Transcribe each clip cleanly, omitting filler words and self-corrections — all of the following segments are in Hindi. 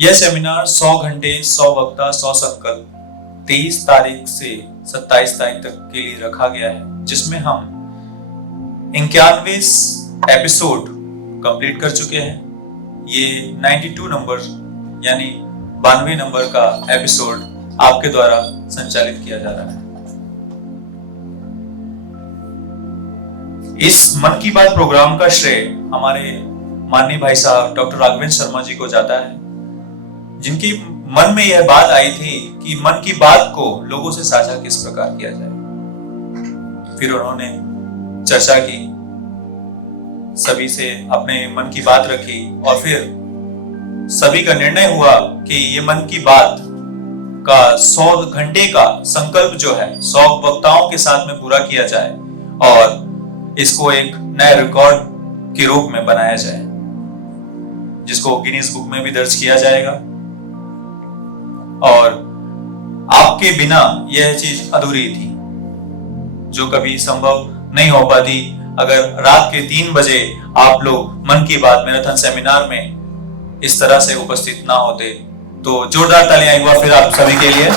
यह सेमिनार 100 घंटे 100 वक्ता 100 संकल्प 23 तारीख से 27 तारीख तक के लिए रखा गया है, जिसमें हम 91 एपिसोड कंप्लीट कर चुके हैं। ये 92 नंबर यानी 92 नंबर का एपिसोड आपके द्वारा संचालित किया जा रहा है। इस मन की बात प्रोग्राम का श्रेय हमारे माननीय भाई साहब डॉक्टर राघवेंद्र शर्मा जी को जाता है, जिनके मन में यह बात आई थी कि मन की बात को लोगों से साझा किस प्रकार किया जाए। फिर उन्होंने चर्चा की, सभी से अपने मन की बात रखी और फिर सभी का निर्णय हुआ कि ये मन की बात का 100 घंटे का संकल्प जो है 100 वक्ताओं के साथ में पूरा किया जाए और इसको एक नए रिकॉर्ड के रूप में बनाया जाए, जिसको गिनीज बुक में भी दर्ज किया जाएगा। और आपके बिना यह चीज अधूरी थी, जो कभी संभव नहीं हो पाती अगर रात के 3 बजे आप लोग मन की बात मैराथन सेमिनार में इस तरह से उपस्थित ना होते। तो जोरदार तालियां एक बार फिर आप सभी के लिए।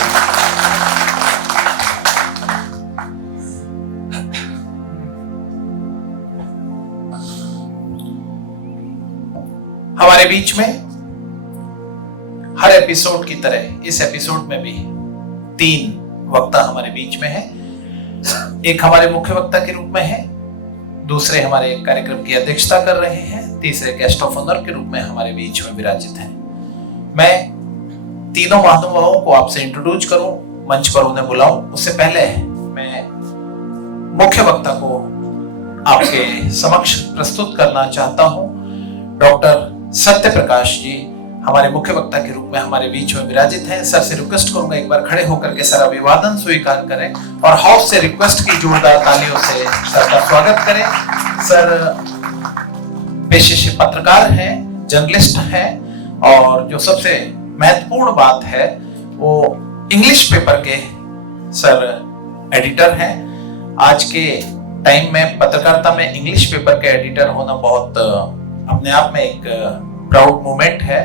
हमारे बीच में हर एपिसोड की तरह इस एपिसोड में भी 3 वक्ता हमारे बीच में है। एक हमारे मुख्य वक्ता के रूप में है, दूसरे हमारे कार्यक्रम की अध्यक्षता कर रहे हैं, तीसरे गेस्ट ऑफ ऑनर के रूप में हमारे बीच में विराजित हैं। मैं तीनों महानुभावों को आपसे इंट्रोड्यूस करूं, मंच पर उन्हें बुलाऊं, उससे पहले मैं मुख्य वक्ता को आपके समक्ष प्रस्तुत करना चाहता हूं। डॉक्टर सत्य प्रकाश जी हमारे मुख्य वक्ता के रूप में हमारे बीच में विराजित हैं। सर से रिक्वेस्ट करूंगा एक बार खड़े होकर के सर अभिवादन स्वीकार करें और हाउस से रिक्वेस्ट की जोरदार तालियों से सर का स्वागत करें। सर पेशे से पत्रकार हैं, जर्नलिस्ट हैं और जो सबसे महत्वपूर्ण बात है वो इंग्लिश पेपर के सर एडिटर हैं। आज के टाइम में पत्रकारिता में इंग्लिश पेपर के एडिटर होना बहुत अपने आप में एक प्राउड मोमेंट है,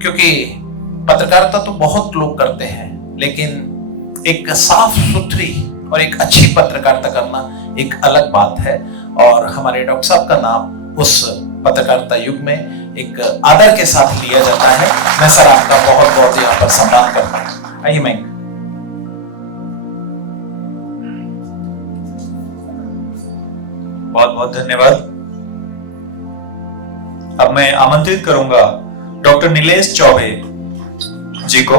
क्योंकि पत्रकारिता तो बहुत लोग करते हैं, लेकिन एक साफ सुथरी और एक अच्छी पत्रकारिता करना एक अलग बात है। और हमारे डॉक्टर साहब का नाम उस पत्रकारिता युग में एक आदर के साथ लिया जाता है। मैं सर आपका बहुत बहुत यहाँ पर सम्मान करता हूँ। आइए मैं बहुत बहुत धन्यवाद। अब मैं आमंत्रित करूंगा डॉक्टर नीलेश चौबे जी को,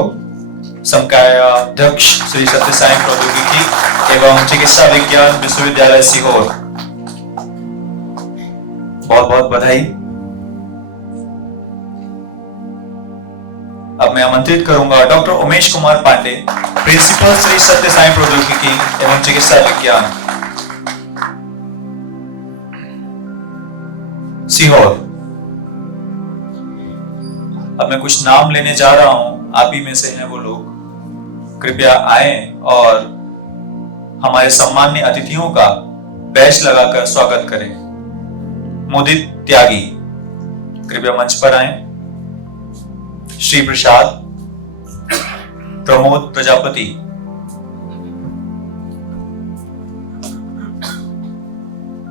संकायाध्यक्ष श्री सत्य साई प्रौद्योगिकी एवं चिकित्सा विज्ञान विश्वविद्यालय सीहोर। बहुत बहुत बधाई। अब मैं आमंत्रित करूंगा डॉक्टर उमेश कुमार पांडे, प्रिंसिपल श्री सत्य साई प्रौद्योगिकी एवं चिकित्सा विज्ञान सीहोर। अब मैं कुछ नाम लेने जा रहा हूं, आप ही में से हैं वो लोग। कृपया आएं और हमारे सम्माननीय अतिथियों का बैच लगाकर स्वागत करें। मुदित त्यागी कृपया मंच पर आएं। श्री प्रसाद, प्रमोद प्रजापति,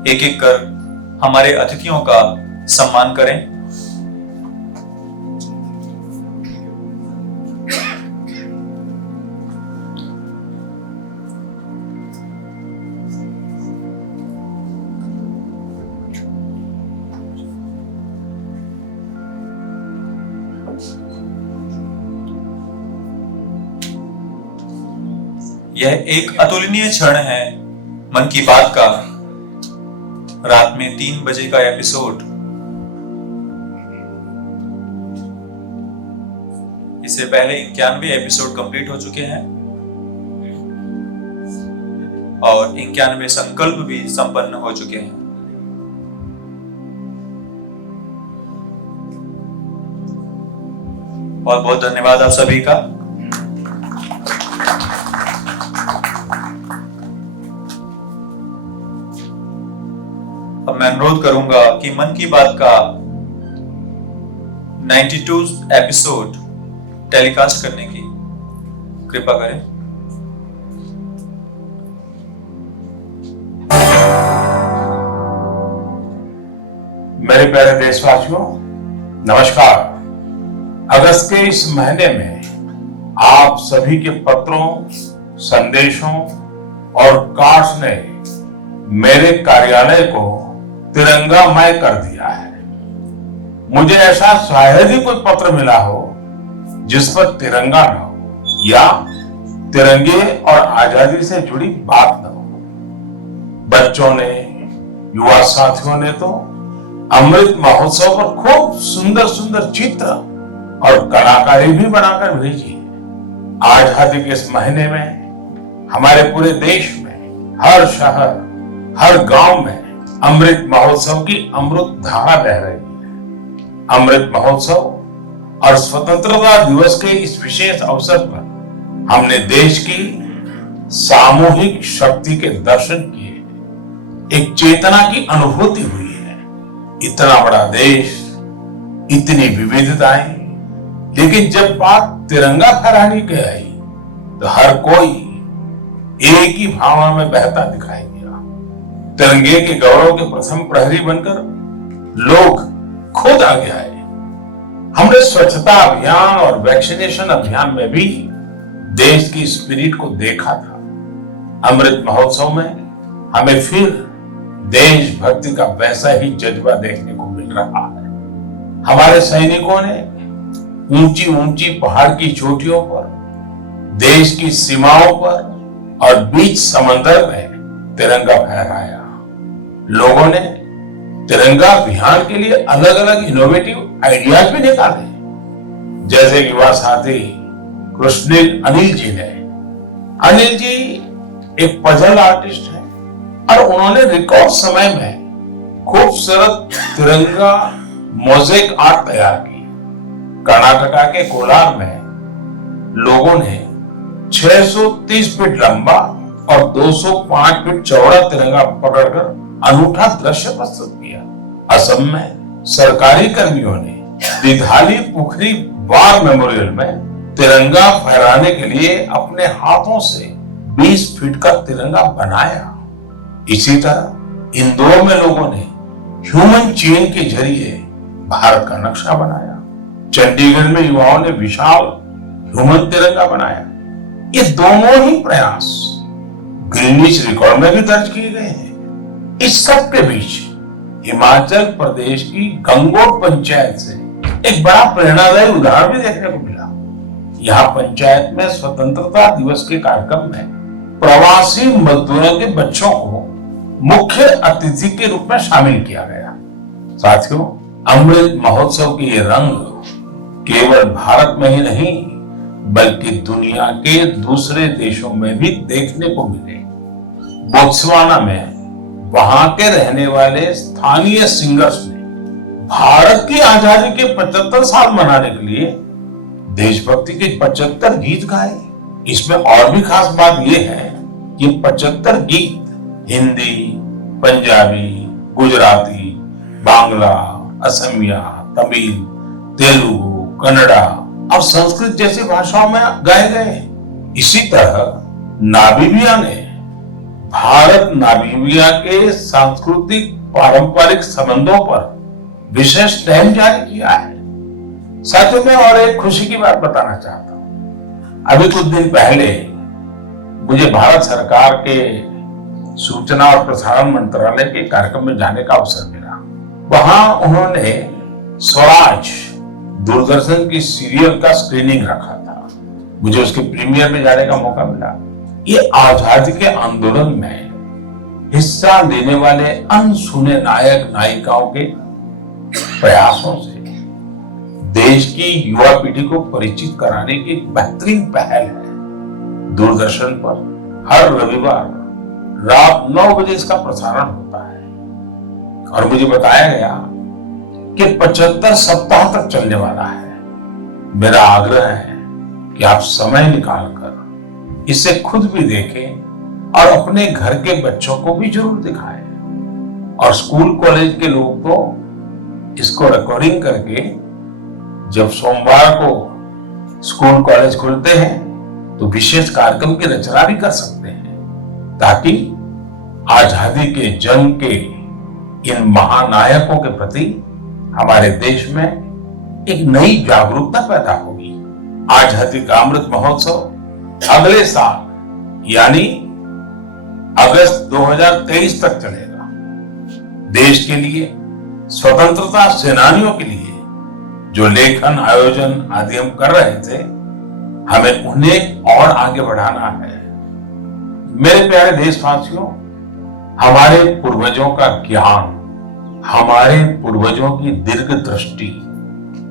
एक एक कर हमारे अतिथियों का सम्मान करें। यह एक अतुलनीय क्षण है मन की बात का। रात में 3 बजे का एपिसोड, इससे पहले 91 एपिसोड कंप्लीट हो चुके हैं और 91 संकल्प भी संपन्न हो चुके हैं। बहुत बहुत धन्यवाद आप सभी का। अब मैं अनुरोध करूंगा कि मन की बात का 92 एपिसोड टेलीकास्ट करने की कृपा करें। मेरे प्यारे देशवासियों, नमस्कार। अगस्त के इस महीने में आप सभी के पत्रों, संदेशों और कार्ड्स ने मेरे कार्यालय को तिरंगामय कर दिया है। मुझे ऐसा शायद ही कोई पत्र मिला हो जिस पर तिरंगा न हो या तिरंगे और आजादी से जुड़ी बात न हो। बच्चों ने, युवा साथियों ने तो अमृत महोत्सव पर खूब सुंदर सुंदर चित्र और कलाकारी भी बनाकर भेजी। आजादी के इस महीने में हमारे पूरे देश में हर शहर, हर गांव में अमृत महोत्सव की अमृत धारा बह रही है। अमृत महोत्सव और स्वतंत्रता दिवस के इस विशेष अवसर पर हमने देश की सामूहिक शक्ति के दर्शन किए, एक चेतना की अनुभूति हुई है। इतना बड़ा देश, इतनी विविधताएं, लेकिन जब बात तिरंगा फहराने की आई तो हर कोई एक ही भावना में बहता दिखाई दिया। तिरंगे के गौरव के प्रथम प्रहरी बनकर लोग खुद आगे आए। हमने स्वच्छता अभियान और वैक्सीनेशन अभियान में भी देश की स्पिरिट को देखा था। अमृत महोत्सव में हमें फिर देशभक्ति का वैसा ही जज्बा देखने को मिल रहा है। हमारे सैनिकों ने ऊंची ऊंची पहाड़ की चोटियों पर, देश की सीमाओं पर और बीच समंदर में तिरंगा फहराया। लोगों ने तिरंगा अभियान के लिए अलग अलग इनोवेटिव आइडियाज भी निकाले, जैसे युवा साथी कृष्णिल अनिल जी ने। अनिल जी एक पजल आर्टिस्ट है और उन्होंने रिकॉर्ड समय में खूबसूरत तिरंगा मोज़ेक आर्ट तैयार की। कर्नाटका के कोलार में लोगों ने 630 फीट लंबा और 205 फीट चौड़ा तिरंगा पकड़कर अनूठा दृश्य प्रस्तुत किया। असम में सरकारी कर्मियों ने दिघाली पुखरी वार मेमोरियल में तिरंगा फहराने के लिए अपने हाथों से 20 फीट का तिरंगा बनाया। इसी तरह इंदौर में लोगों ने ह्यूमन चेन के जरिए भारत का नक्शा बनाया। चंडीगढ़ में युवाओं ने विशाल ह्यूमन तिरंगा बनाया। ये दोनों ही प्रयास गिनीज रिकॉर्ड में भी दर्ज किए गए हैं। इस सब के बीच हिमाचल प्रदेश की गंगोट पंचायत से एक बड़ा प्रेरणादायी उदाहरण भी देखने को मिला। यहाँ पंचायत में स्वतंत्रता दिवस के कार्यक्रम में प्रवासी मजदूरों के बच्चों को मुख्य अतिथि के रूप में शामिल किया गया। साथियों, अमृत महोत्सव के ये रंग केवल भारत में ही नहीं बल्कि दुनिया के दूसरे देशों में भी देखने को मिले। बोत्सवाना में वहां के रहने वाले स्थानीय सिंगर्स ने भारत की आजादी के 75 साल मनाने के लिए देशभक्ति के 75 गीत गाए। इसमें और भी खास बात यह है कि 75 गीत हिंदी, पंजाबी, गुजराती, बांग्ला, असमिया, तमिल, तेलुगु, कन्नड़ा और संस्कृत जैसी भाषाओं में गाए गए। इसी तरह नामीबिया ने भारत नामीबिया के सांस्कृतिक पारंपरिक संबंधों पर विशेष स्टैम्प जारी किया है। साथियों, मैं और एक खुशी की बात बताना चाहता हूं। अभी कुछ दिन पहले मुझे भारत सरकार के सूचना और प्रसारण मंत्रालय के कार्यक्रम में जाने का अवसर मिला। वहां उन्होंने स्वराज दूरदर्शन की सीरियल का स्क्रीनिंग रखा था। मुझे उसके प्रीमियर में जाने का मौका मिला। ये आजादी के आंदोलन में हिस्सा लेने वाले अनसुने नायक नायिकाओं के प्रयासों से देश की युवा पीढ़ी को परिचित कराने की एक बेहतरीन पहल है। दूरदर्शन पर हर रविवार रात 9 बजे इसका प्रसारण होता है और मुझे बताया गया कि 75 सप्ताह तक चलने वाला है। मेरा आग्रह है कि आप समय निकालकर इसे खुद भी देखें और अपने घर के बच्चों को भी जरूर दिखाएं। और स्कूल कॉलेज के लोग तो इसको रिकॉर्डिंग करके जब सोमवार को स्कूल कॉलेज खुलते हैं तो विशेष कार्यक्रम की रचना भी कर सकते हैं, ताकि आजादी के जंग के इन महानायकों के प्रति हमारे देश में एक नई जागरूकता पैदा होगी। आजादी का अमृत महोत्सव अगले साल यानी अगस्त 2023 तक चलेगा। देश के लिए, स्वतंत्रता सेनानियों के लिए जो लेखन, आयोजन आदि हम कर रहे थे, हमें उन्हें और आगे बढ़ाना है। मेरे प्यारे देशवासियों, हमारे पूर्वजों का ज्ञान, हमारे पूर्वजों की दीर्घ दृष्टि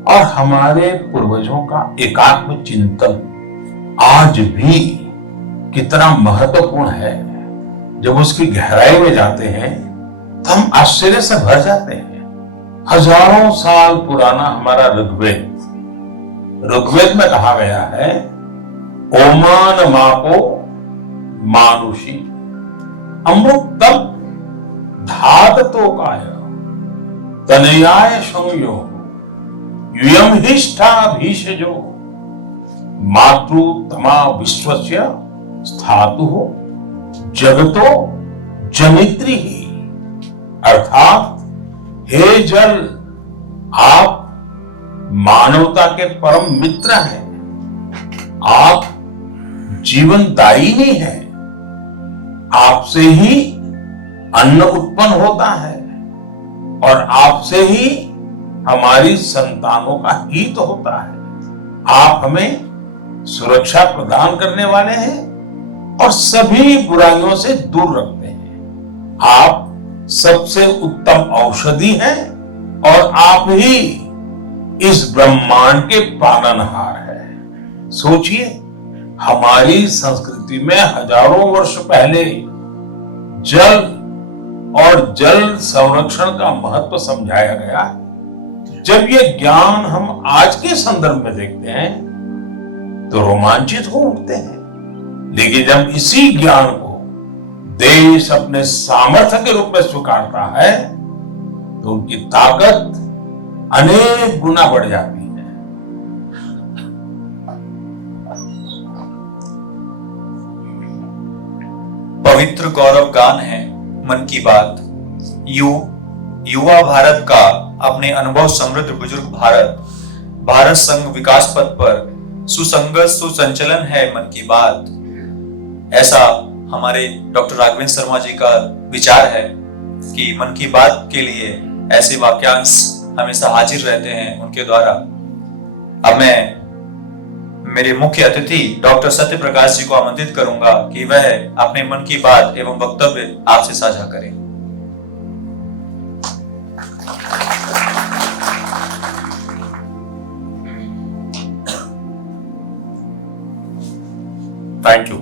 और हमारे पूर्वजों का एकात्म चिंतन आज भी कितना महत्वपूर्ण है। जब उसकी गहराई में जाते हैं तो हम आश्चर्य से भर जाते हैं। हजारों साल पुराना हमारा ऋग्वेद में कहा गया है, ओमान मापो मानुषी अमृतम धाततो काय तनयाय संयो यूयम हिष्ठा भीषजो मातृ तमा विश्वस्य स्थातु जगतो जनित्री ही। अर्थात हे जल, आप मानवता के परम मित्र हैं, आप जीवनदायिनी हैं, आपसे ही अन्न उत्पन्न होता है और आपसे ही हमारी संतानों का हित होता है। आप हमें सुरक्षा प्रदान करने वाले हैं और सभी बुराइयों से दूर रखते हैं। आप सबसे उत्तम औषधि हैं और आप ही इस ब्रह्मांड के पालनहार हैं। सोचिए, हमारी संस्कृति में हजारों वर्ष पहले जल और जल संरक्षण का महत्व समझाया गया। जब ये ज्ञान हम आज के संदर्भ में देखते हैं तो रोमांचित हो उठते हैं, लेकिन जब इसी ज्ञान को देश अपने सामर्थ्य के रूप में स्वीकारता है तो उनकी ताकत अनेक गुना बढ़ जाती है। पवित्र गौरव गान है मन की बात। युवा भारत का अपने अनुभव समृद्ध बुजुर्ग भारत संघ विकास पथ पर सुसंगत सुसंचलन है मन की बात। ऐसा हमारे डॉक्टर राघवेंद्र शर्मा जी का विचार है कि मन की बात के लिए ऐसे वाक्यांश हमेशा हाजिर रहते हैं उनके द्वारा। अब मैं मेरे मुख्य अतिथि डॉक्टर सत्य प्रकाश जी को आमंत्रित करूंगा कि वह अपने मन की बात एवं वक्तव्य आपसे साझा करें। Thank you.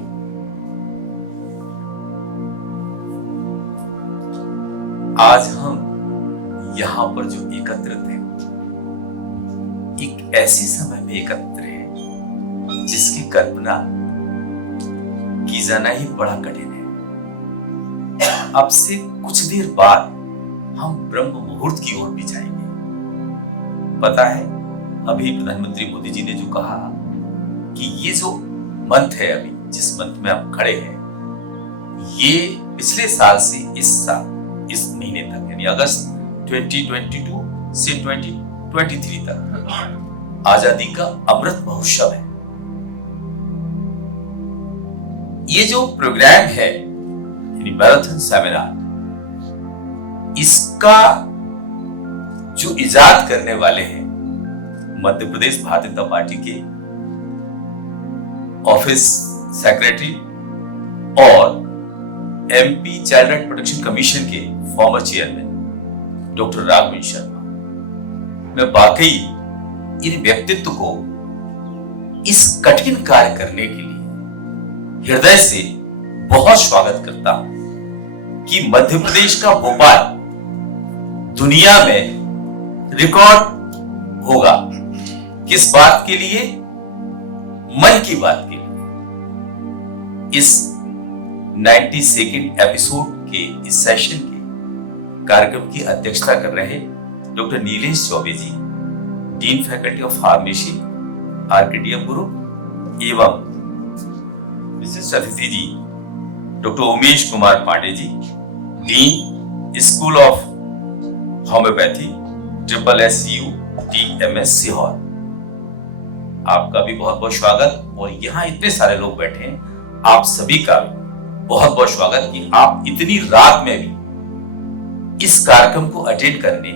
आज हम यहां पर जो एकत्रित हैं, एक ऐसे समय में एकत्र हैं जिसकी कल्पना की जाना ही बड़ा कठिन है। अब से कुछ देर बाद हम ब्रह्म मुहूर्त की ओर भी जाएंगे। पता है, अभी प्रधानमंत्री मोदी जी ने जो कहा कि ये जो मंथ है, अभी जिस मंथ में हम खड़े हैं, ये पिछले साल से इस महीने तक यानी अगस्त 2022 से 2023 तक आजादी का अमृत महोत्सव है। ये जो प्रोग्राम है यानी मैराथन सेमिनार, इसका जो इजाद करने वाले हैं मध्य प्रदेश भारतीय जनता पार्टी के ऑफिस सेक्रेटरी और MP child right protection commission के former chairman doctor Raghavendra Sharma. मैं वाकई इन व्यक्तित्व को इस कठिन कार्य करने के लिए हृदय से बहुत स्वागत करता हूं कि मध्य प्रदेश का भोपाल दुनिया में रिकॉर्ड होगा। किस बात के लिए? मन की बात के लिए। इस 92nd एपिसोड के इस सेशन के कार्यक्रम की अध्यक्षता कर रहे doctor Nilesh Choubey ji, dean faculty of pharmacy RKDM group एवं विशिष्ट अतिथि ji doctor Umesh Kumar Pandey ji, dean school of homoeopathy SSSU TMS Sehore, आपका भी बहुत बहुत स्वागत। और यहाँ इतने सारे लोग बैठे हैं, आप सभी का बहुत बहुत स्वागत कि आप इतनी रात में भी इस कार्यक्रम को अटेंड करने,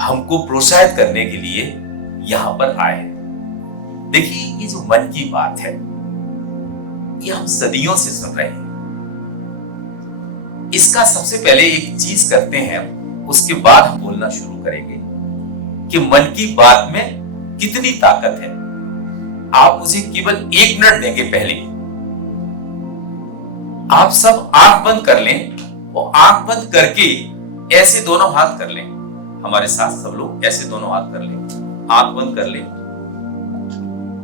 हमको प्रोत्साहित करने के लिए यहाँ पर आए। देखिए, ये जो मन की बात है, ये हम सदियों से सुन रहे हैं। इसका सबसे पहले एक चीज करते हैं, उसके बाद हम बोलना शुरू करेंगे कि मन की बात में कितनी ताकत है। आप मुझे केवल 1 मिनट देंगे। पहले आप सब आंख बंद कर लें और आंख बंद करके ऐसे दोनों हाथ कर लें। हमारे साथ सब लोग ऐसे दोनों हाथ कर लें, आंख बंद कर लें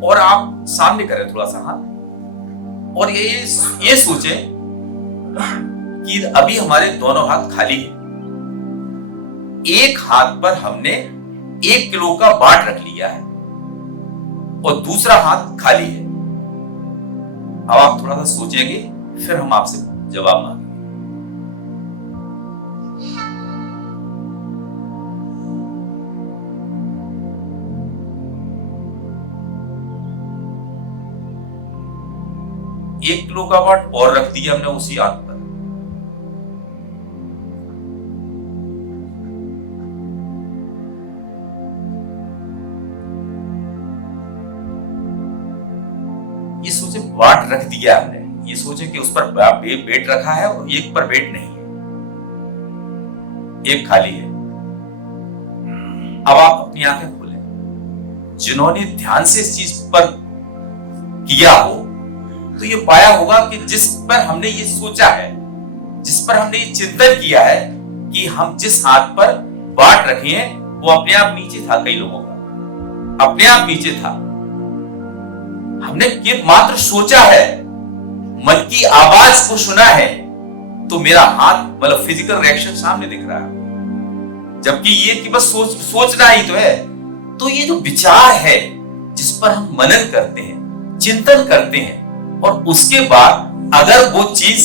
और आप सामने करें थोड़ा सा हाथ, और ये सोचें कि अभी हमारे दोनों हाथ खाली हैं। एक हाथ पर हमने 1 किलो का बाट रख लिया है और दूसरा हाथ खाली है। अब आप थोड़ा सा सोचेंगे, फिर हम आपसे जवाब मांगेंगे। एक किलो का बाट और रख दिया हमने उसी हाथ पर। ये सोचे वाट रख दिया हमने, ये सोचे कि उस पर वेट रखा है और एक पर वेट नहीं है, एक खाली है। अब आप अपनी आंखें खोलें। जिन्होंने ध्यान से इस चीज पर किया हो तो ये पाया होगा कि जिस पर हमने ये सोचा है, जिस पर हमने ये चिंतन किया है कि हम जिस हाथ पर बाट रखे हैं वो अपने आप नीचे था। कई लोगों का अपने आप नीचे था। हमने ये मात्र सोचा है, मन की आवाज को सुना है, तो मेरा हाथ मतलब फिजिकल रिएक्शन सामने दिख रहा है। जबकि ये कि बस सोचना ही तो है। तो ये जो विचार है जिस पर हम मनन करते हैं, चिंतन करते हैं, और उसके बाद अगर वो चीज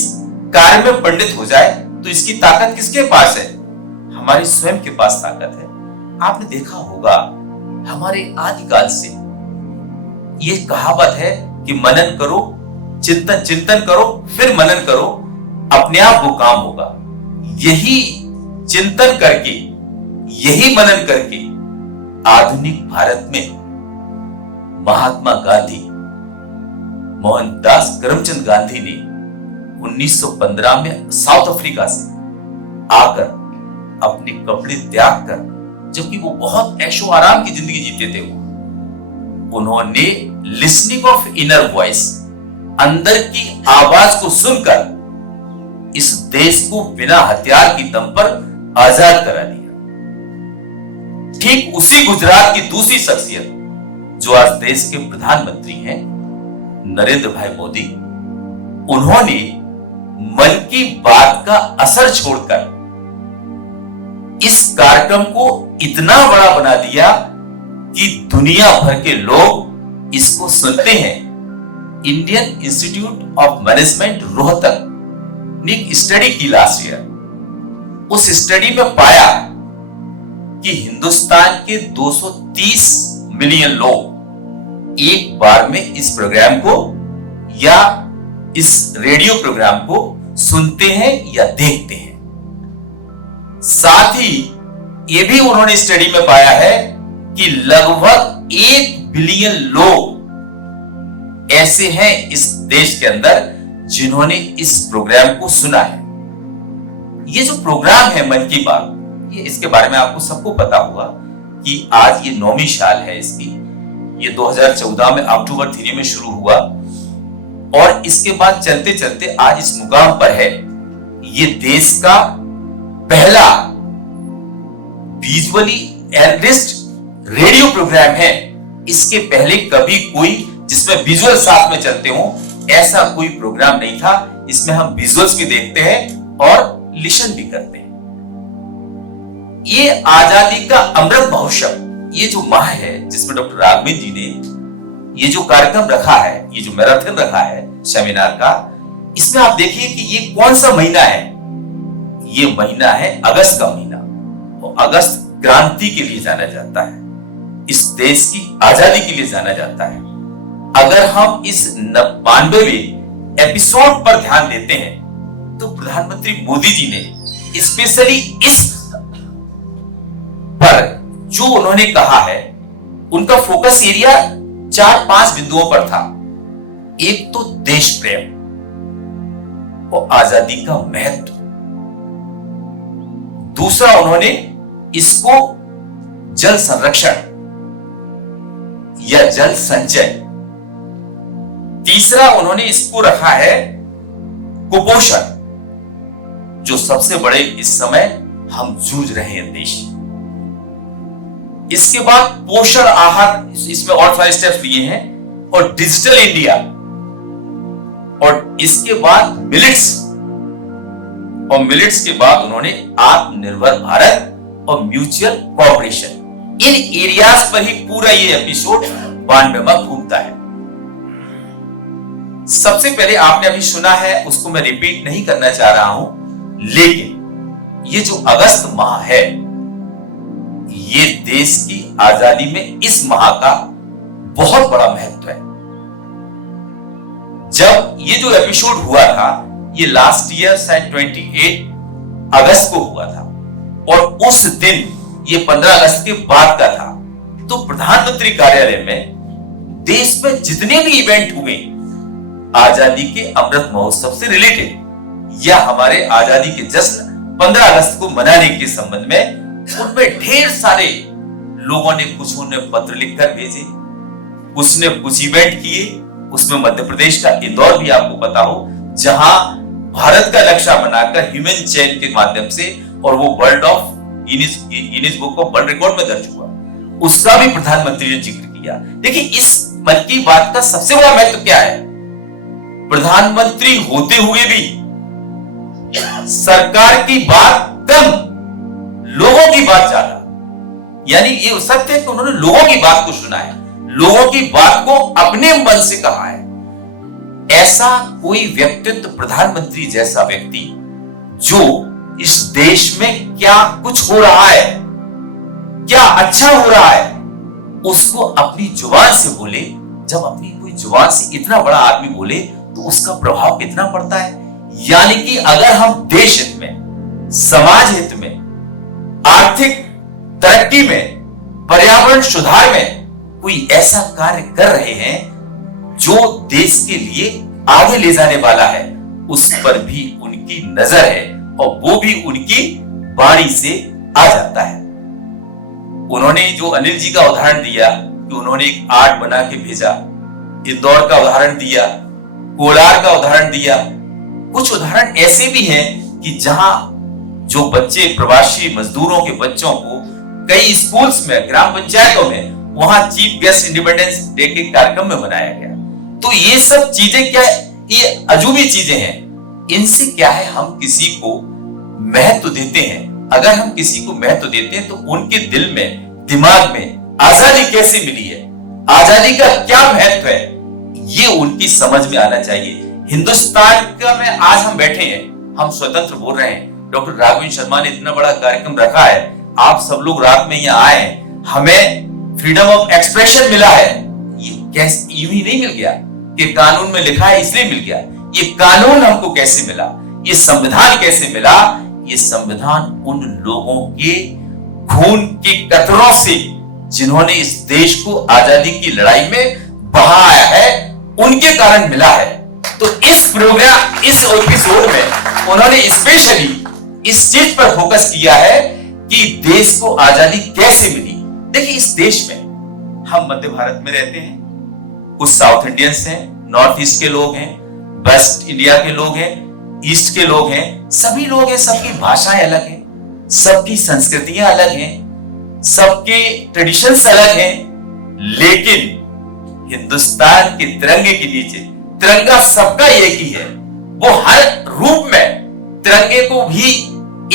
कार्य में परिणित हो जाए तो इसकी ताकत किसके पास है? हमारे स्वयं के पास ताकत है। आपने देखा होगा हमारे आदिकाल से ये कहावत है कि मनन करो, चिंतन करो, फिर मनन करो, अपने आप वो काम होगा। यही चिंतन करके, यही मनन करके आधुनिक भारत में महात्मा गांधी, मोहनदास करमचंद गांधी ने 1915 में साउथ अफ्रीका से आकर अपने कपड़े त्याग कर, जबकि वो बहुत ऐशो आराम की जिंदगी जीते थे, उन्होंने लिसनिंग ऑफ इनर वॉइस, अंदर की आवाज को सुनकर इस देश को बिना हथियार की दम पर आजाद करा दिया। ठीक उसी गुजरात की दूसरी शख्सियत जो आज देश के प्रधानमंत्री हैं, नरेंद्र भाई मोदी, उन्होंने मन की बात का असर छोड़कर इस कार्यक्रम को इतना बड़ा बना दिया कि दुनिया भर के लोग इसको सुनते हैं। Indian institute of management Rohtak ने एक स्टडी की लास्ट ईयर। उस स्टडी में पाया कि हिंदुस्तान के 230 मिलियन लोग एक बार में इस प्रोग्राम को या इस रेडियो प्रोग्राम को सुनते हैं या देखते हैं। साथ ही यह भी उन्होंने स्टडी में पाया है कि लगभग 1 बिलियन लोग ऐसे हैं इस देश के अंदर जिन्होंने इस प्रोग्राम को सुना है। ये जो प्रोग्राम है मन की बात, ये इसके बारे में आपको सबको पता होगा कि आज ये 9वीं साल है इसकी। ये 2014 में अक्टूबर 3 में शुरू हुआ और इसके बाद चलते चलते आज इस मुकाम पर है। ये देश का पहला विजुअली एनरिच्ड रेडियो प्रोग्राम है। इसके पहले कभी कोई जिसमें विजुअल साथ में चलते हो ऐसा कोई प्रोग्राम नहीं था। इसमें हम विजुअल्स भी देखते हैं और लिसन भी करते हैं। ये आजादी का अमृत महोत्सव ये जो माह है जिसमें डॉक्टर राघवेंद्र जी ने ये जो कार्यक्रम रखा है, ये जो मैराथन रखा है सेमिनार का, इसमें आप देखिए कि ये कौन सा महीना है। ये महीना है अगस्त का महीना, और अगस्त क्रांति के लिए जाना जाता है, इस देश की आजादी के लिए जाना जाता है। अगर हम इस 92वें एपिसोड पर ध्यान देते हैं तो प्रधानमंत्री मोदी जी ने स्पेशली इस पर जो उन्होंने कहा है, उनका फोकस एरिया 4-5 बिंदुओं पर था। एक तो देश प्रेम और आजादी का महत्व, दूसरा उन्होंने इसको जल संरक्षण या जल संचय, तीसरा उन्होंने इसको रखा है कुपोषण, जो सबसे बड़े इस समय हम जूझ रहे हैं देश। इसके बाद पोषण आहार, इसमें और सारे स्टेप्स लिए हैं, और डिजिटल इंडिया, और इसके बाद मिलेट्स, और मिलेट्स के बाद उन्होंने आत्मनिर्भर भारत और म्यूचुअल कोऑपरेशन। इन एरियाज पर ही पूरा ये एपिसोड 92 में घूमता है। सबसे पहले आपने अभी सुना है, उसको मैं रिपीट नहीं करना चाह रहा हूं, लेकिन ये जो अगस्त माह है, ये देश की आजादी में इस माह का बहुत बड़ा महत्व है। जब ये जो एपिसोड हुआ था, ये लास्ट ईयर शायद 28 अगस्त को हुआ था, और उस दिन ये 15 अगस्त के बाद का था। तो प्रधानमंत्री कार्यालय में देश में जितने भी इवेंट हुए आजादी के अमृत महोत्सव से रिलेटेड, या हमारे आजादी के जश्न 15 अगस्त को मनाने के संबंध में, उनमें ढेर सारे लोगों ने, कुछ ने पत्र लिखकर भेजे, उसने कुछ इवेंट किए। उसमें मध्य प्रदेश का इंदौर भी आपको पता हो, जहां भारत का नक्शा बनाकर ह्यूमन चेन के माध्यम से, और वो world of Guinness book of world record में दर्ज हुआ, उसका भी प्रधानमंत्री ने जिक्र किया। देखिए, इस मन की बात का सबसे बड़ा महत्व क्या है? प्रधानमंत्री होते हुए भी सरकार की बात कम, लोगों की बात ज्यादा। यानी ये सत्य है कि उन्होंने लोगों की बात को सुना है, लोगों की बात को अपने मन से कहा है। ऐसा कोई व्यक्तित्व, प्रधानमंत्री जैसा व्यक्ति, जो इस देश में क्या कुछ हो रहा है, क्या अच्छा हो रहा है, उसको अपनी जुबान से बोले। जब अपनी कोई जुबान से इतना बड़ा आदमी बोले तो उसका प्रभाव कितना पड़ता है। यानी कि अगर हम देश हित में, समाज हित में, आर्थिक तरक्की में, पर्यावरण सुधार में कोई ऐसा कार्य कर रहे हैं जो देश के लिए आगे ले जाने वाला है, उस पर भी उनकी नजर है, और वो भी उनकी वाणी से आ जाता है। उन्होंने जो अनिल जी का उदाहरण दिया कि उन्होंने एक आर्ट बना के भेजा, इंदौर का उदाहरण दिया, कोलार का उदाहरण दिया। कुछ उदाहरण ऐसे भी हैं कि जहां जो बच्चे, प्रवासी मजदूरों के बच्चों को कई स्कूल्स में, ग्राम पंचायतों में, वहां चीफ गेस्ट इंडिपेंडेंस डे के कार्यक्रम में मनाया गया। तो ये सब चीजें क्या है? ये अजूबी चीजें हैं। इनसे क्या है, हम किसी को महत्व देते हैं। अगर हम किसी को महत्व देते हैं तो उनके दिल में, दिमाग में आजादी कैसे मिली है, आजादी का क्या महत्व है, ये उनकी समझ में आना चाहिए। हिंदुस्तान का में आज हम बैठे हैं, हम स्वतंत्र बोल रहे हैं। डॉक्टर राघवेंद्र शर्मा ने इतना बड़ा कार्यक्रम रखा है, आप सब लोग रात में यहाँ आए, हमें फ्रीडम ऑफ एक्सप्रेशन मिला है। ये कैसे, यूं ही नहीं मिल गया कि कानून में लिखा है इसलिए मिल गया। ये कानून हमको कैसे मिला, ये संविधान कैसे मिला? ये संविधान उन लोगों के खून की कतरों से, जिन्होंने इस देश को आजादी की लड़ाई में बहाया है, उनके कारण मिला है। तो इस प्रोग्राम, इस एपिसोड में उन्होंने स्पेशली इस चीज पर फोकस किया है कि देश को आजादी कैसे मिली। देखिए, इस देश में हम मध्य भारत में रहते हैं, कुछ साउथ इंडियंस हैं, नॉर्थ ईस्ट के लोग हैं, वेस्ट इंडिया के लोग हैं, ईस्ट के लोग हैं, सभी लोग हैं। सबकी भाषाएं अलग हैं, सबकी संस्कृतियां अलग हैं, सबके ट्रेडिशंस अलग हैं, लेकिन हिंदुस्तान के तिरंगे के नीचे तिरंगा सबका एक ही है। वो हर रूप में तिरंगे को भी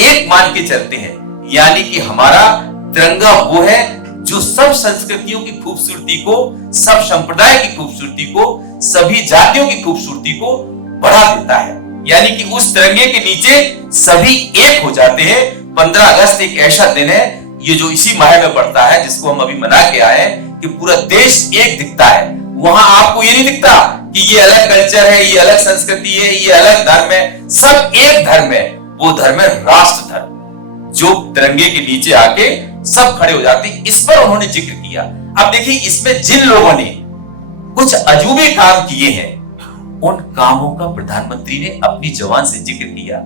एक मान के चलते हैं। यानी कि हमारा तिरंगा वो है जो सब संस्कृतियों की खूबसूरती को, सब संप्रदाय की खूबसूरती को, सभी जातियों की खूबसूरती को बढ़ा देता है। यानी कि उस तिरंगे के नीचे सभी एक हो जाते हैं। 15 अगस्त एक ऐसा दिन है, ये जो इसी माह में पड़ता है, जिसको हम अभी मना के आए हैं, कि पूरा देश एक दिखता है। वहां आपको ये नहीं दिखता कि ये अलग कल्चर है, ये अलग संस्कृति है, ये अलग धर्म है, सब एक धर्म है। वो धर्म है राष्ट्र धर्म, जो तिरंगे के नीचे आके सब खड़े हो जाते हैं। इस पर उन्होंने जिक्र किया। अब देखिए, इसमें जिन लोगों ने कुछ अजूबे काम किए हैं, उन कामों का प्रधानमंत्री ने अपनी जुबान से जिक्र किया।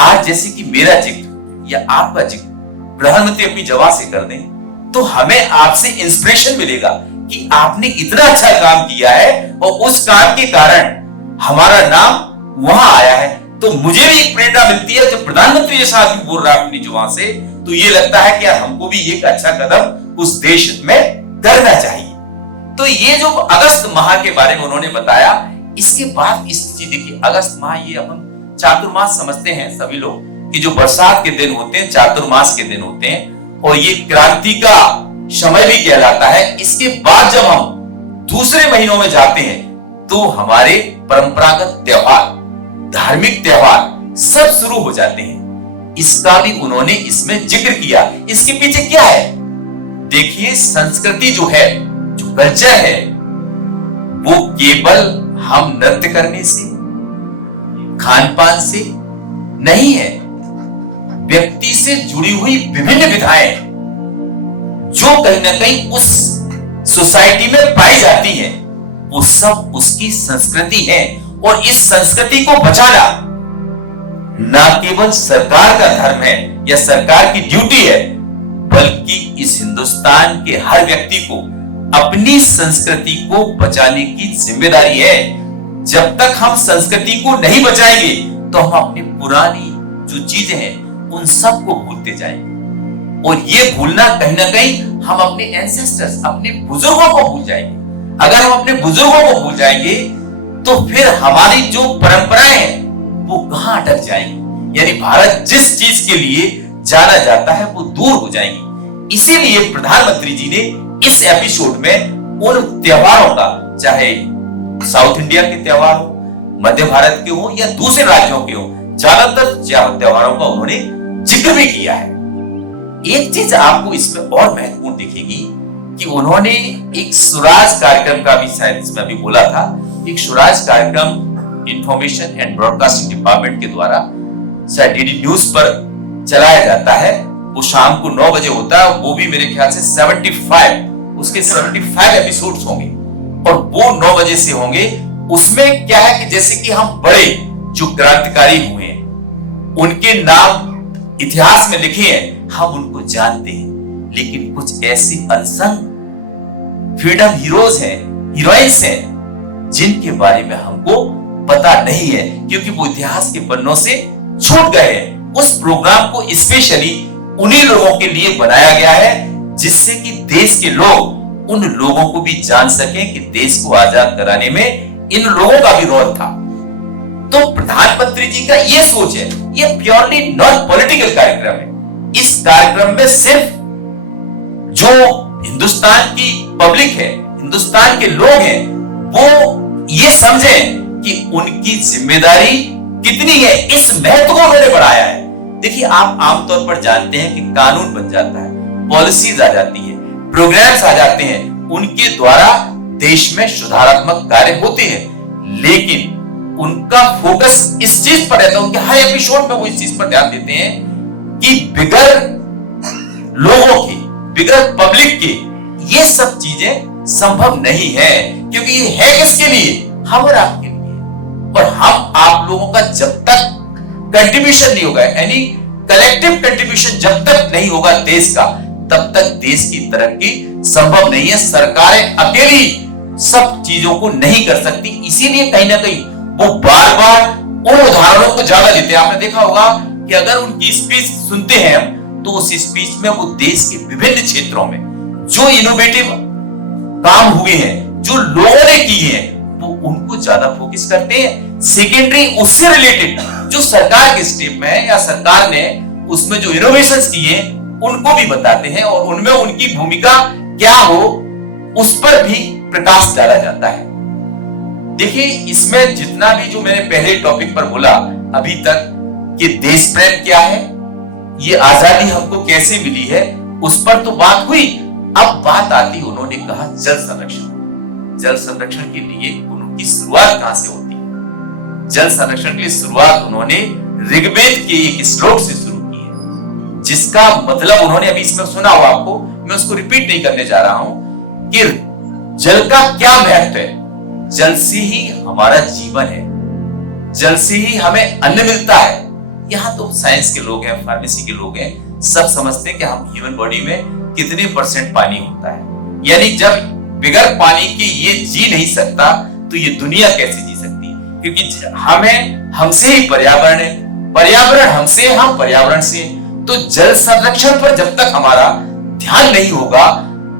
आज जैसे कि मेरा जिक्र या आपका जिक्र प्रधानमंत्री अपनी जुबान से कर दें, तो हमें आपसे इंस्पिरेशन मिलेगा कि आपने इतना अच्छा काम किया है और उस काम के कारण हमारा नाम वहां आया है। तो मुझे भी एक प्रेरणा मिलती है, जब प्रधानमंत्री जैसा आदमी बोल रहा है अपनी जुबान से, तो ये लगता है कि यार हमको भी एक अच्छा कदम उस देश में करना चाहिए। तो ये जो अगस्त माह के बारे में उन्होंने बताया, इसके बाद इस चीज देखिए, अगस्त माह ये अपन चातुर्मास समझते हैं सभी लोग, कि जो बरसात के दिन होते हैं, चातुर्मास के दिन होते हैं, और ये क्रांति का समय भी कहलाता है। इसके बाद जब हम दूसरे महीनों में जाते हैं, तो हमारे परंपरागत त्योहार, धार्मिक त्योहार सब शुरू हो जाते हैं। इसका भी उन्होंने इसमें जिक्र किया। इसके पीछे क्या है? देखिए, संस्कृति जो है, जो कल्चर है, वो केवल हम नृत्य करने से, खान पान से नहीं है। व्यक्ति से जुड़ी हुई विभिन्न विधाएं जो कहीं ना कहीं उस सोसाइटी में पाई जाती हैं, वो सब उसकी संस्कृति है। और इस संस्कृति को बचाना ना केवल सरकार का धर्म है या सरकार की ड्यूटी है, बल्कि इस हिंदुस्तान के हर व्यक्ति को अपनी संस्कृति को बचाने की जिम्मेदारी है। जब तक हम संस्कृति को नहीं बचाएंगे, तो हम अपनी पुरानी जो चीजें हैं उन सब को भूलते जाएंगे। और ये भूलना कहीं ना कहीं हम अपने एंसेस्टर्स, अपने बुजुर्गों को भूल जाएंगे। अगर हम अपने बुजुर्गों को भूल जाएंगे, तो फिर हमारी जो परंपराएं हैं वो कहां अटक जाएंगी। यानी भारत जिस चीज के लिए जाना जाता है वो दूर हो जाएंगी। इसीलिए प्रधानमंत्री जी ने इस एपिसोड में उन त्योहारों का, चाहे साउथ इंडिया के त्योहार हो, मध्य भारत के हो या दूसरे राज्यों के हो, ज्यादातर त्योहारों का उन्होंने जिक्र भी किया है। एक चीज आपको इसमें और महत्वपूर्ण दिखेगी कि उन्होंने एक स्वराज कार्यक्रम का भी शायद इसमें अभी बोला था। एक स्वराज कार्यक्रम इंफॉर्मेशन एंड ब्रॉडकास्टिंग डिपार्टमेंट के द्वारा शायद डीडी न्यूज पर चलाया जाता है। वो शाम को 9 बजे होता है। वो भी मेरे ख्याल से 75 एपिसोड्स होंगे और वो 9 बजे से होंगे। उसमें क्या है कि जैसे कि हम बड़े जो क्रांतिकारी हुए हैं, उनके नाम इतिहास में लिखे हैं, हम उनको जानते हैं, लेकिन कुछ ऐसे अनसंग फ्रीडम हीरोज हैं, हीरोइंस हैं, जिनके बारे में हमको पता नहीं है, क्योंकि वो इतिहास के पन्नों से छूट गए हैं। उस प्रोग्राम को स्पेशली उन्हीं लोगों के लिए बनाया गया है, जिससे कि देश के लोग उन लोगों को भी जान सकें कि देश को आजाद कराने में इन लोगों का भी रोल था। तो प्रधानमंत्री जी का ये सोच है, ये प्योरली नॉन पॉलिटिकल कार्यक्रम है। इस कार्यक्रम में सिर्फ जो हिंदुस्तान की पब्लिक है, हिंदुस्तान के लोग हैं, वो ये समझें कि उनकी जिम्मेदारी कितनी है। इस महत्व को उन्होंने बढ़ाया है। देखिए, आप आमतौर पर जानते हैं कि कानून बन जाता है, पॉलिसीज आ जाती है, प्रोग्राम्स आ जाते हैं, उनके द्वारा देश में सुधारात्मक कार्य होते हैं, लेकिन उनका फोकस इस चीज पर रहता है। उनके हर एपिसोड में वो इस चीज पर ध्यान देते हैं कि बिगर लोगों के, बिगर पब्लिक के ये सब चीजें संभव नहीं है, क्योंकि ये है किसके लिए? हम और आपके लिए। और हम आप लोगों का जब तक कंट्रीब्यूशन नहीं होगा, यानी कलेक्टिव कंट्रीब्यूशन जब तक नहीं होगा देश का, तब तक देश की तरक्की संभव नहीं है। सरकारें अकेली सब चीजों को नहीं कर सकती। इसीलिए कहीं ना कहीं वो बार बार उन उदाहरणों को ज्यादा देते हैं। आपने देखा होगा कि अगर उनकी स्पीच सुनते हैं हम, तो उस स्पीच में वो देश के विभिन्न क्षेत्रों में जो इनोवेटिव काम हुए हैं, जो लोगों ने किए हैं, वो उनको ज्यादा फोकस करते हैं। सेकेंडरी उससे रिलेटेड जो सरकार के स्टेप में है या सरकार ने उसमें जो इनोवेशंस किए हैं, उनको भी बताते हैं और उनमें उनकी भूमिका क्या हो उस पर भी प्रकाश डाला जाता है। देखिए, इसमें जितना भी जो मैंने पहले टॉपिक पर बोला अभी तक कि देश प्रेम क्या है, ये आजादी हमको कैसे मिली है, उस पर तो बात हुई। अब बात आती, उन्होंने कहा जल संरक्षण। जल संरक्षण के लिए उनकी शुरुआत कहां से होती है? जल संरक्षण की शुरुआत उन्होंने ऋग्वेद के एक श्लोक से शुरू की है, जिसका मतलब उन्होंने अभी इसमें सुना हो आपको, मैं उसको रिपीट नहीं करने जा रहा हूं कि जल का क्या महत्व है। जल से ही हमारा जीवन है, जल से ही हमें अन्न मिलता है। यहां तो साइंस के लोग हैं, फार्मेसी के लोग हैं, सब समझते हैं कि हम ह्यूमन बॉडी में कितने % पानी होता है, यानी जब बिगर पानी के ये जी नहीं सकता तो ये दुनिया कैसे जी सकती है? क्योंकि हमें हमसे ही पर्यावरण है, पर्यावरण हमसे, हम पर्यावरण से। तो जल संरक्षण पर जब तक हमारा ध्यान नहीं होगा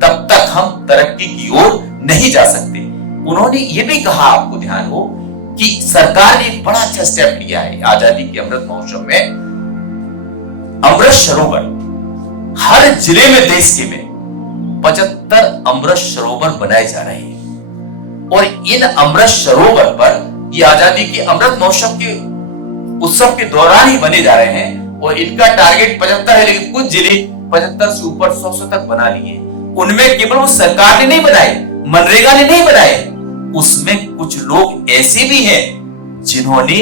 तब तक हम तरक्की की ओर नहीं जा सकते। उन्होंने ये भी कहा, आपको ध्यान हो, कि सरकार ने एक बड़ा अच्छा स्टेप लिया है आजादी के अमृत महोत्सव में। अमृत सरोवर हर जिले में, देश के में 75 अमृत सरोवर बनाए जा रहे हैं और इन अमृत सरोवर पर ये आजादी के अमृत महोत्सव के उत्सव के दौरान ही बने जा रहे हैं और इनका टारगेट 75 है, लेकिन कुछ जिले 75 से ऊपर 100 तक बना लिए। उनमें केवल वो सरकार ने नहीं बनाए, मनरेगा ने नहीं बनाए, उसमें कुछ लोग ऐसे भी हैं जिन्होंने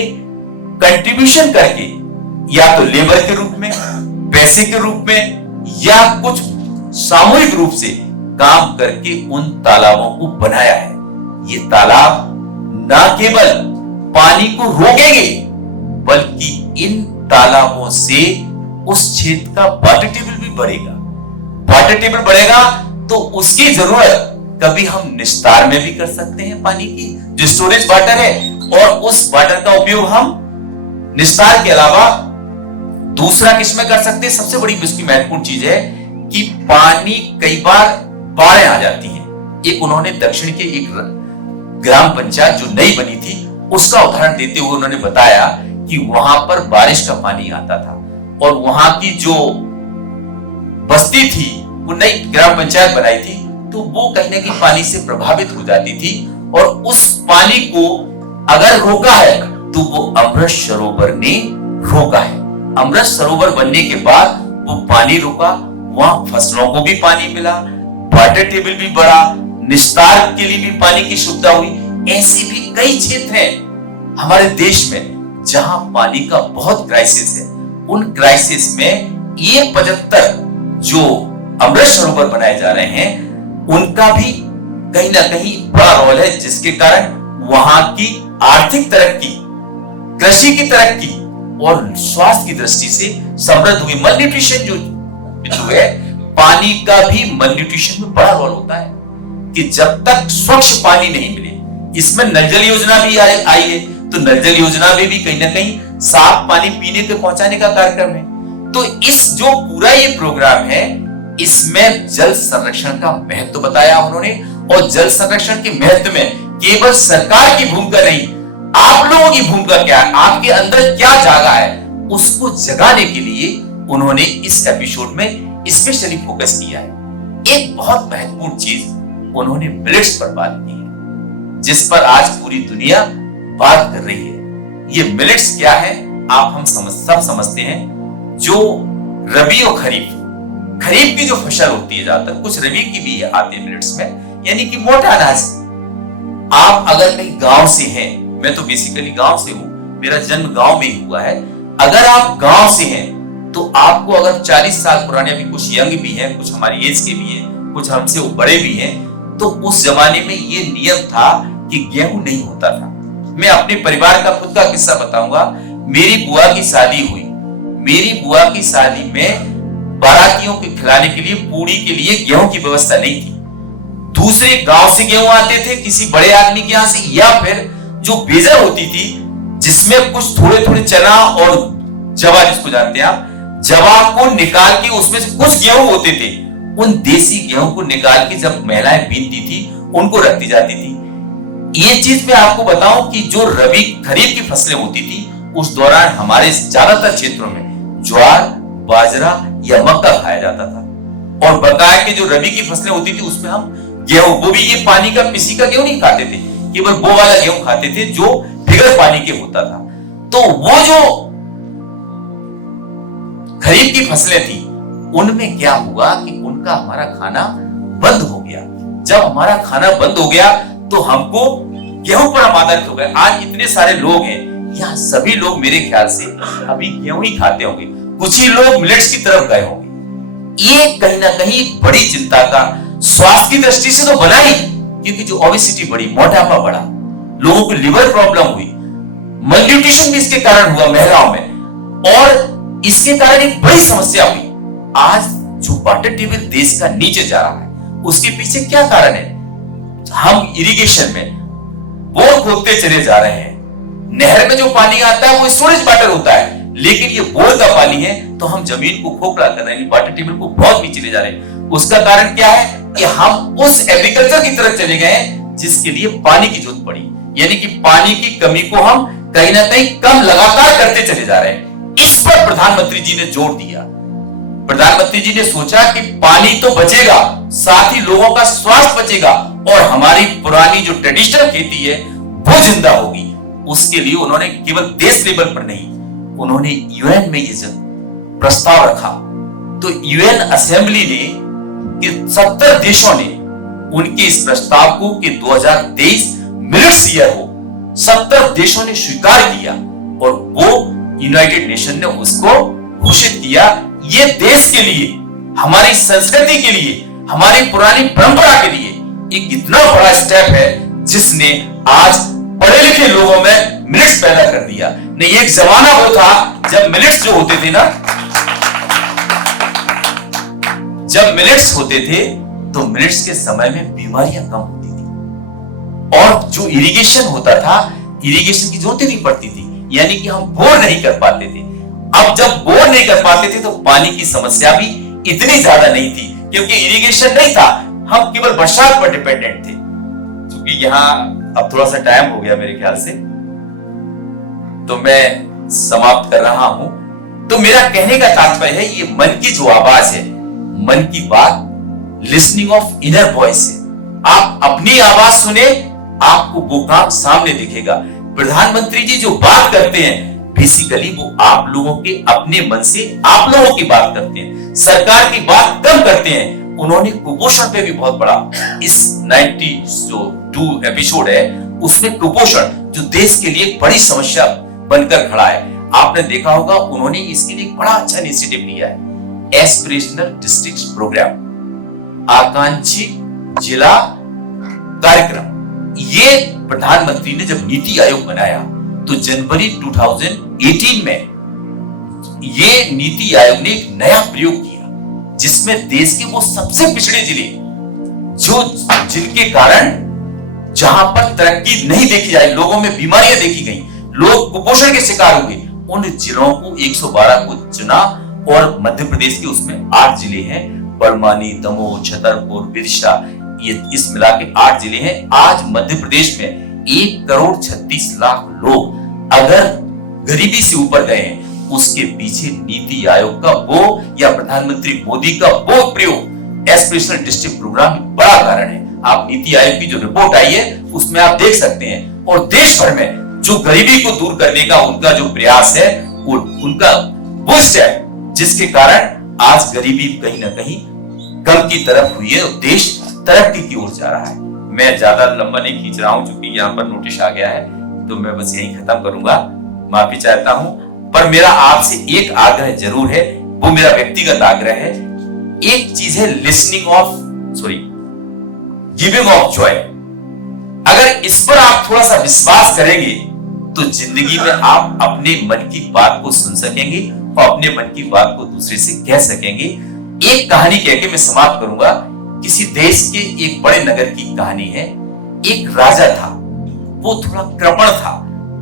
कंट्रीब्यूशन करके, या तो लेबर के रूप में, पैसे के रूप में, या कुछ सामूहिक रूप से काम करके उन तालाबों को बनाया है। ये तालाब ना केवल पानी को रोकेंगे बल्कि इन तालाबों से उस क्षेत्र का वाटर टेबल भी बढ़ेगा। वाटर टेबल बढ़ेगा तो उसकी जरूरत कभी हम निस्तार में भी कर सकते हैं, पानी की जो स्टोरेज वाटर है, और उस वाटर का उपयोग हम निस्तार के अलावा दूसरा किसमें कर सकते हैं? सबसे बड़ी इसकी महत्वपूर्ण चीज है कि पानी कई बार बाढ़ें आ जाती हैं। एक उन्होंने दक्षिण के एक ग्राम पंचायत जो नई बनी थी उसका उदाहरण देते हुए उन्होंने बताया कि वहां पर बारिश का पानी आता था और वहां की जो बस्ती थी, वो नई ग्राम पंचायत बनाई थी, तो वो कहीं ना कहीं पानी से प्रभावित हो जाती थी और उस पानी को अगर रोका है तो वो अमृत सरोवर ने रोका है। अमृत सरोवर बनने के बाद वो पानी रुका, वहां फसलों को भी पानी मिला, वाटर टेबल भी बढ़ा, निस्तार के लिए भी पानी की सुविधा हुई। ऐसे भी कई क्षेत्र हैं हमारे देश में जहां पानी का बहुत क्राइसिस है। उन क्राइसिस में ये 75 जो अमृत सरोवर बनाए जा रहे हैं उनका भी कहीं ना कहीं बड़ा रोल है, जिसके कारण वहां की आर्थिक तरक्की, कृषि की तरक्की और स्वास्थ्य की दृष्टि से समृद्ध हुई। मलन्यूट्रिशन जो है, पानी का भी मलन्यूट्रिशन में बड़ा रोल होता है कि जब तक स्वच्छ पानी नहीं मिले, इसमें नल जल योजना भी आई है, तो नल जल योजना में भी कहीं ना कहीं साफ पानी पीने के पहुंचाने का कार्यक्रम है। तो इस जो पूरा ये प्रोग्राम है, इसमें जल संरक्षण का महत्व बताया उन्होंने, और जल संरक्षण के महत्व में केवल सरकार की भूमिका नहीं, आप लोगों की भूमिका क्या है, आपके अंदर क्या जागा है, उसको जगाने के लिए उन्होंने इस एपिसोड में स्पेशली फोकस किया है। एक बहुत महत्वपूर्ण चीज उन्होंने मिलेट्स पर बात की है, जिस पर आज पूरी दुनिया बात कर रही है। ये मिलेट्स क्या है, आप हम सब समझते हैं। जो रबी और खरीफ की जो फसल होती है, ज्यादातर कुछ रबी की भी आती है मिलेट्स में, यानी कि मोटा अनाज। आप अगर कहीं गांव से हैं, मैं तो बेसिकली गांव से हूं, मेरा जन्म गांव में ही हुआ है। अगर आप गांव से हैं तो आपको अगर 40 साल पुराने, अभी कुछ यंग भी हैं, कुछ हमारी एज के भी हैं, कुछ हमसे बड़े भी हैं, तो उस जमाने में ये नियम था कि गेहूं नहीं होता था। मैं अपने परिवार का खुद का किस्सा बताऊंगा। मेरी बुआ की शादी हुई, मेरी बुआ की शादी में बारातियों को खिलाने के लिए, पूड़ी के लिए गेहूं की व्यवस्था नहीं थी। दूसरे गांव से गेहूं आते थे, किसी बड़े आदमी के यहां से, या फिर जो बेजर होती थी जिसमें कुछ थोड़े थोड़े चना और जवा, जिसको जानते हैं आप, जवा को निकाल के उसमें से कुछ गेहूं होते थे, उन देसी गेहूं को निकाल के जब महिलाएं बीनती थी उनको रखती जाती थी। ये चीज मैं आपको बताऊं कि जो रबी खरीफ की फसलें होती थी, उस दौरान हमारे ज्यादातर क्षेत्रों में ज्वार, बाजरा या मक्का खाया जाता था, और बकाया के जो रबी की फसलें होती थी उसमें हम गेहूं, वो भी ये पानी का पिसी का गेहूं नहीं खाते थे, केवल वो वाला गेहूं खाते थे जो बिगर पानी के होता था। तो वो जो खरीफ की फसलें थी उनमें क्या हुआ कि उनका हमारा खाना बंद हो गया। जब हमारा खाना बंद हो गया तो हमको गेहूं पर हम आधारित हो गए। आज इतने सारे लोग हैं, यहाँ सभी लोग मेरे ख्याल से अभी गेहूं ही खाते होंगे, कुछ ही लोग मिलेट्स की तरफ गए होंगे। ये कहीं ना कहीं बड़ी चिंता का, स्वास्थ्य की दृष्टि से तो बना ही, क्योंकि जो ओबेसिटी बढ़ी, मोटापा बढ़ा, लोगों को लिवर प्रॉब्लम हुई, मलन्यूट्रिशन भी इसके कारण हुआ महिलाओं में, और इसके कारण एक बड़ी समस्या हुई। आज जो वाटर टेबल देश का नीचे जा रहा है, उसके पीछे क्या कारण है? हम इरिगेशन में बोर खोदते चले जा रहे हैं। नहर में जो पानी आता है वो स्टोरेज वाटर होता है, लेकिन ये बोर का पानी है तो हम जमीन को खोखला कर रहे हैं, वाटर टेबल को बहुत नीचे ले जा रहे हैं। उसका कारण क्या है कि हम उस एग्रीकल्चर की तरफ चले गए जिसके लिए पानी की जरूरत पड़ी, यानी कि पानी की कमी को हम कहीं ना कहीं कम लगातार करते चले जा रहे हैं। इस पर प्रधानमंत्री जी ने जोर दिया। प्रधानमंत्री जी ने सोचा कि पानी तो बचेगा, साथ ही लोगों का स्वास्थ्य बचेगा और हमारी पुरानी जो ट्रेडिशनल खेती है वो जिंदा होगी। उसके लिए उन्होंने केवल देश लेवल पर नहीं, उन्होंने यूएन में ये प्रस्ताव रखा। तो यूएन असेंबली ने कि 70 देशों ने उनके इस प्रस्ताव को कि 2023 मिलेट्स ईयर हो, 70 देशों ने स्वीकार किया और वो यूनाइटेड नेशन ने उसको घोषित किया। ये देश के लिए, हमारी संस्कृति के लिए, हमारी पुरानी परंपरा के लिए एक इतना बड़ा स्टेप है जिसने आज पढ़े लिखे लोगों में मिलेट्स पैदा कर दिया। नहीं, एक जमाना वो था जब मिलेट्स जो होते थे ना, जब मिलेट्स होते थे तो मिलेट्स के समय में बीमारियां कम होती थी और जो इरिगेशन होता था, इरिगेशन की जरूरत नहीं पड़ती थी, यानी कि हम बोर नहीं कर पाते थे। अब जब बोर नहीं कर पाते थे तो पानी की समस्या भी इतनी ज्यादा नहीं थी, क्योंकि इरिगेशन नहीं था, हम केवल बरसात पर डिपेंडेंट थे। क्योंकि यहाँ अब थोड़ा सा टाइम हो गया मेरे ख्याल से, तो मैं समाप्त कर रहा हूं। तो मेरा कहने का तात्पर्य है, ये मन की जो आवाज है, मन की बात लिसनिंग ऑफ इनर वॉइस है। आप अपनी आवाज सुने, आपको वो काम सामने दिखेगा। प्रधानमंत्री जी जो बात करते हैं बेसिकली वो आप लोगों के अपने मन से आप लोगों की बात करते हैं, सरकार की बात कम करते हैं। उन्होंने कुपोषण पे भी बहुत बड़ा, इस 92 एपिसोड है उसमें कुपोषण जो देश के लिए एक बड़ी समस्या बनकर खड़ा है, आपने देखा होगा, उन्होंने इसके लिए बड़ा अच्छा इनिशिएटिव लिया है। एस्पिरेशनल डिस्ट्रिक्ट प्रोग्राम, आकांक्षी जिला कार्यक्रम। ये प्रधानमंत्री ने जब नीति आयोग बनाया तो जनवरी 2018 में ये नीति आयोग ने एक नया प्रयोग किया जिसमें देश के वो सबसे पिछड़े जिले जो जिनके कारण जहां पर तरक्की नहीं देखी जाए, लोगों में बीमारियां देखी गई, लोग कुपोषण के शिकार हुए, उन जिलों को 112 को चुना और मध्य प्रदेश के उसमें 8 जिले हैं, बड़वानी, दमोह, छतरपुर, विदिशा, ये इस मिला के 8 जिले हैं। आज मध्य प्रदेश में 1,36,00,000 लोग अगर गरीबी से ऊपर गए हैं, उसके पीछे नीति आयोग का वो या प्रधानमंत्री मोदी का वो प्रयोग एस्पिरेशनल डिस्ट्रिक्ट प्रोग्राम बड़ा कारण है। आप नीति आयोग की जो रिपोर्ट आई है उसमें आप देख सकते हैं, और देश भर में जो गरीबी को दूर करने का उनका जो प्रयास है, उनका वो स्टेप जिसके कारण आज गरीबी कहीं ना कहीं कम की तरफ हुई है और देश तरक्की की ओर जा रहा है। मैं ज्यादा लंबा नहीं खींच रहा हूं क्योंकि यहाँ पर नोटिस आ गया है, तो मैं बस यहीं खत्म करूंगा, माफी चाहता हूं। पर मेरा आपसे एक आग्रह जरूर है, वो मेरा व्यक्तिगत आग्रह है। एक चीज है गिविंग ऑफ जॉय। अगर इस पर आप थोड़ा सा विश्वास करेंगे तो जिंदगी में आप अपने मन की बात को सुन सकेंगे और अपने मन की बात को दूसरे से कह सकेंगे। एक कहानी कह के मैं समाप्त करूंगा। किसी देश के एक बड़े नगर की कहानी है। एक राजा था, वो थोड़ा कृपण था,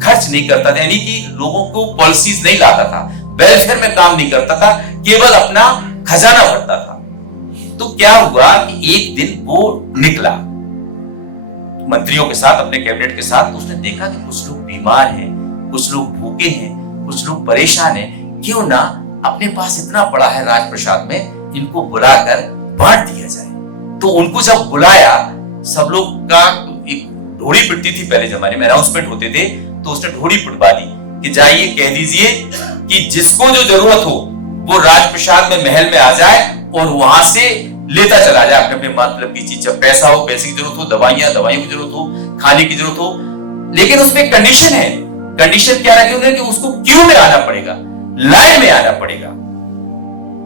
खर्च नहीं करता था, यानी कि लोगों को पॉलिसीज नहीं लाता था, वेलफेयर में काम नहीं करता था, केवल अपना खजाना भरता था। तो क्या हुआ कि एक दिन वो निकला मंत्रियों के साथ, अपने कैबिनेट के साथ, तो उसने देखा कि कुछ लोग बीमार हैं, कुछ लोग भूखे हैं, कुछ लोग परेशान हैं, क्यों ना अपने पास इतना बड़ा है राजप्रसाद में, इनको बुलाकर बांट दिया जाए। तो उनको जब बुलाया, सब लोग का एक ढोड़ी पिटती थी पहले जमाने में, अनाउंसमेंट होते थे, तो उसने ढोड़ी पिटवा दी कि जाइए कह दीजिए कि जिसको जो जरूरत हो वो राजप्रसाद में महल में आ जाए और वहां से लेता चला जाए अपने अपने मतलब की चीज। जब पैसा हो, पैसे की जरूरत हो, दवाइयां की जरूरत हो, खाने की जरूरत हो, लेकिन उसमें कंडीशन है। कंडीशन क्या रखी उन्होंने कि उसको क्यू में आना पड़ेगा, लाइन में आना पड़ेगा।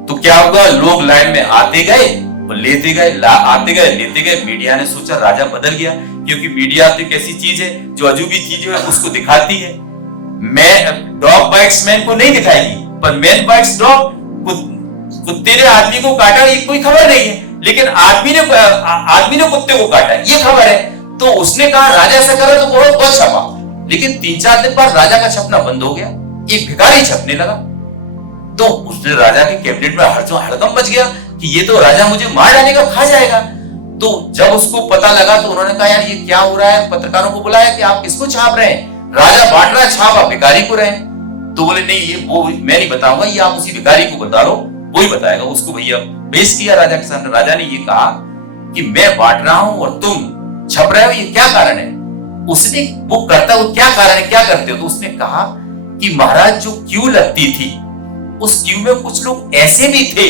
तो क्या हुआ, लोग लाइन में आते गए और लेते गए, आते गए लेते गए। मीडिया ने सोचा राजा बदल गया, क्योंकि मीडिया तो एक ऐसी चीज है जो अजूबी चीज है उसको दिखाती है। डॉग बाइट्स मैन को नहीं दिखाएगी, पर मैन बाइट्स डॉग। कुत्ते ने आदमी को काटा ये कोई खबर नहीं है, लेकिन आदमी ने कुत्ते को काटा ये खबर है। तो उसने कहा राजा ऐसा कर रहा, तो बहुत छपा, लेकिन 3-4 दिन बाद राजा का छपना बंद हो गया, एक भिखारी छपने लगा। तो उसने राजा के कैबिनेट में हड़कंप मच गया कि ये तो राजा मुझे मार डालेगा, खा जाएगा। तो जब उसको पता लगा तो उन्होंने कहा यार ये क्या हो रहा है, पत्रकारों को बुलाया कि आप किसको छाप रहे हैं, राजा बांट रहा है, छाप आप भिखारी को रहे। तो बोले नहीं, ये वो मैं नहीं बताऊंगा, ये आप उसी भिखारी को बता लो, वो ही बताएगा। उसको भैया पेश किया राजा के सामने। राजा ने ये कहा कि मैं बांट रहा हूं और तुम छप रहे हो, ये क्या कारण है। उसने वो करता, वो क्या कारण है, क्या करते हो। तो उसने कहा कि महाराज जो क्यू लगती थी उस क्यू में कुछ लोग ऐसे भी थे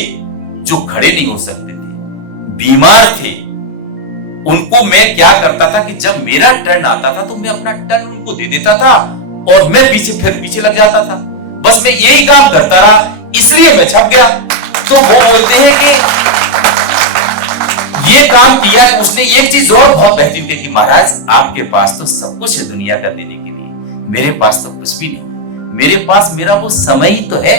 जो खड़े नहीं हो सकते थे, बीमार थे। उनको मैं क्या करता था कि जब मेरा टर्न आता था तो मैं अपना टर्न उनको दे देता था और मैं पीछे लग जाता था। बस मैं यही काम करता रहा, इसलिए मैं छप गया। तो वो बोलते हैं कि ये काम किया। उसने एक चीज और बहुत बेहतरीन कही कि महाराज आपके पास तो सब कुछ है दुनिया का देने के लिए, मेरे पास तो कुछ भी नहीं। मेरे पास मेरा वो समय ही तो है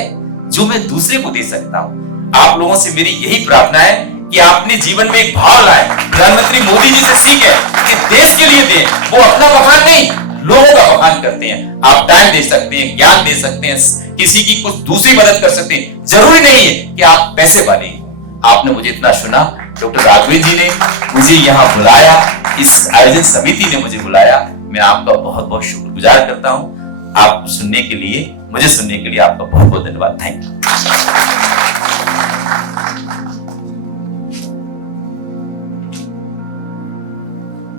जो मैं दूसरे को दे सकता हूं। आप लोगों से मेरी यही प्रार्थना है कि आपने जीवन में एक भाव लाए, प्रधानमंत्री मोदी जी से सीखें कि देश के लिए दें। वो अपना बखान नहीं, लोगों का बखान करते हैं। आप टाइम दे सकते हैं, ज्ञान दे सकते हैं, किसी की कुछ दूसरी मदद कर सकते हैं। जरूरी नहीं है कि आप पैसे वाले हैं। आपने मुझे इतना सुना, डॉक्टर राघवेंद्र जी ने मुझे यहाँ बुलाया, इस आयोजन समिति ने मुझे बुलाया, मैं आपका बहुत बहुत शुक्रगुजार करता हूँ। आप सुनने के लिए, मुझे सुनने के लिए आपका बहुत बहुत धन्यवाद। Thank you.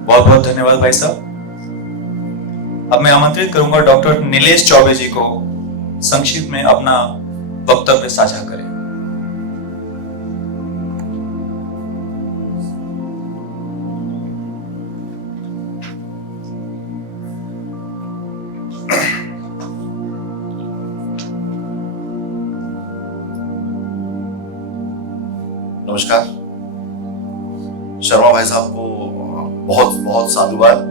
बहुत बहुत धन्यवाद भाई साहब। अब मैं आमंत्रित करूंगा डॉक्टर नीलेश चौबे जी को संक्षिप्त में अपना वक्तव्य साझा करें। नमस्कार। शर्मा भाई साहब को बहुत बहुत साधुवाद